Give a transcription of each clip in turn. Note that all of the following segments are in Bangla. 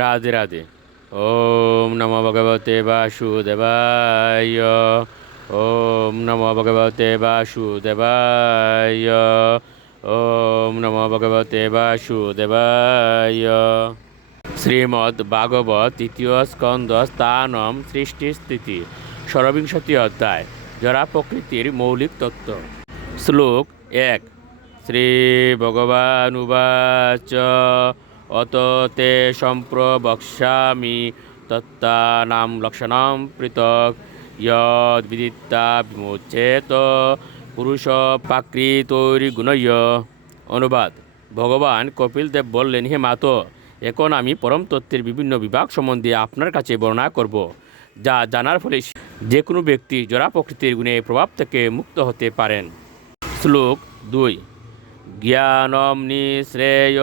রাধে রাধে। ওম নমো ভগবতে বাসুদেবায়। ওম নমো ভগবতে বাসুদেবায়। ওম নমো ভগবতে বাসুদেবায়। শ্রীমদ্ ভাগবত তৃতীয় স্কন্দ স্থানম সৃষ্টি স্থিতি ষড়বিংশতি অধ্যায় জরা প্রকৃতির মৌলিক তত্ত্ব। শ্লোক 1। শ্রী ভগবানুবাচ অত তে সম্প্রবক্ষ্যামি তত্ত্বানাং লক্ষণং পৃথক যদ্বিদিত্বা বিমুচ্যেত পুরুষ প্রাকৃতৈর্গুণৈঃ। অনুবাদ: ভগবান কপিল দেব বললেন, হে মাতো, এখন আমি পরম তত্ত্বের বিভিন্ন বিভাগ সম্বন্ধে আপনার কাছে বর্ণনা করব, যা জানার ফলে যে কোনো ব্যক্তি জড়া প্রকৃতির গুণের প্রভাব থেকে মুক্ত হতে পারেন। শ্লোক 2। জ্ঞানম নিঃশ্রেয়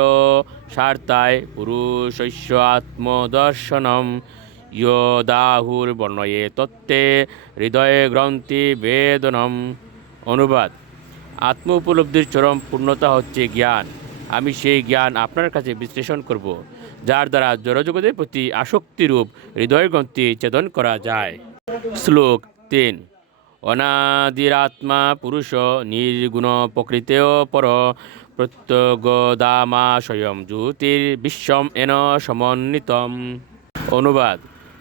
স্বার্থায় পুরুষস্য আত্মদর্শনম ইয়দাহুর বর্ণয়ে তত্ত্বে হৃদয়ে গ্রন্থি বেদনম। অনুবাদ: আত্ম উপলব্ধির চরম পূর্ণতা হচ্ছে জ্ঞান। আমি সেই জ্ঞান আপনার কাছে বিশ্লেষণ করব, যার দ্বারা জড়জগতের প্রতি আসক্তিরূপ হৃদয়গ্রন্থি ছেদন করা যায়। শ্লোক 3। অনাদিরাত্মা পুরুষ নির্গুণ প্রকৃতেও পর প্রত্যগদামা স্বয়ং জ্যোতির বিশ্বম এন সমন্বিতম। অনুবাদ: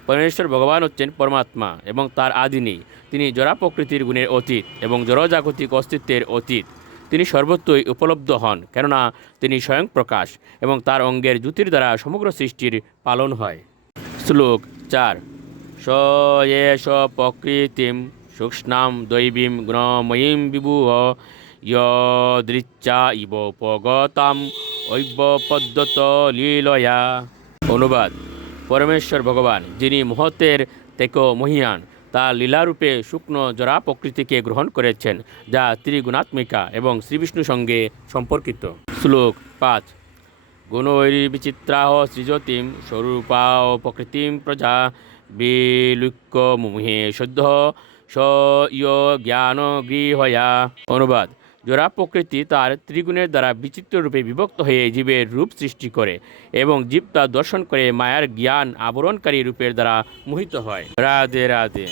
পরমেশ্বর ভগবান হচ্ছেন পরমাত্মা এবং তার আদি নেই। তিনি জড়া প্রকৃতির গুণের অতীত এবং জড়জাগতিক অস্তিত্বের অতীত। তিনি সর্বত্রই উপলব্ধ হন, কেননা তিনি স্বয়ং প্রকাশ এবং তার অঙ্গের জ্যোতির দ্বারা সমগ্র সৃষ্টির পালন হয়। শ্লোক 4। স এষ প্রকৃতিম সূক্ষ্মাম দৈবীম গুণময়ীম বিভুঃ যদৃচ্ছা ইব উপগতাম ঐবপদ্যত লীলয়া। অনুবাদ: পরমেশ্বর ভগবান, যিনি মহতের থেকেও মহীয়ান, তার লীলারূপে সূক্ষ্ম জড়া প্রকৃতিকে গ্রহণ করেছেন, যা ত্রিগুণাত্মিকা এবং শ্রীবিষ্ণুর সঙ্গে সম্পর্কিত। শ্লোক 5। গুণৈর্বিচিত্রাঃ সৃজতিম স্বরূপাঃ প্রকৃতিম প্রজা বিলুক্য মুহে সদ্য স ইয় জ্ঞান গৃহয়া। অনুবাদ: জড়া প্রকৃতি তার ত্রিগুণের দ্বারা বিচিত্র রূপে বিভক্ত হয়ে জীবের রূপ সৃষ্টি করে এবং জীব তা দর্শন করে মায়ার জ্ঞান আবরণকারী রূপের দ্বারা মোহিত হয়। রাধে রাধে।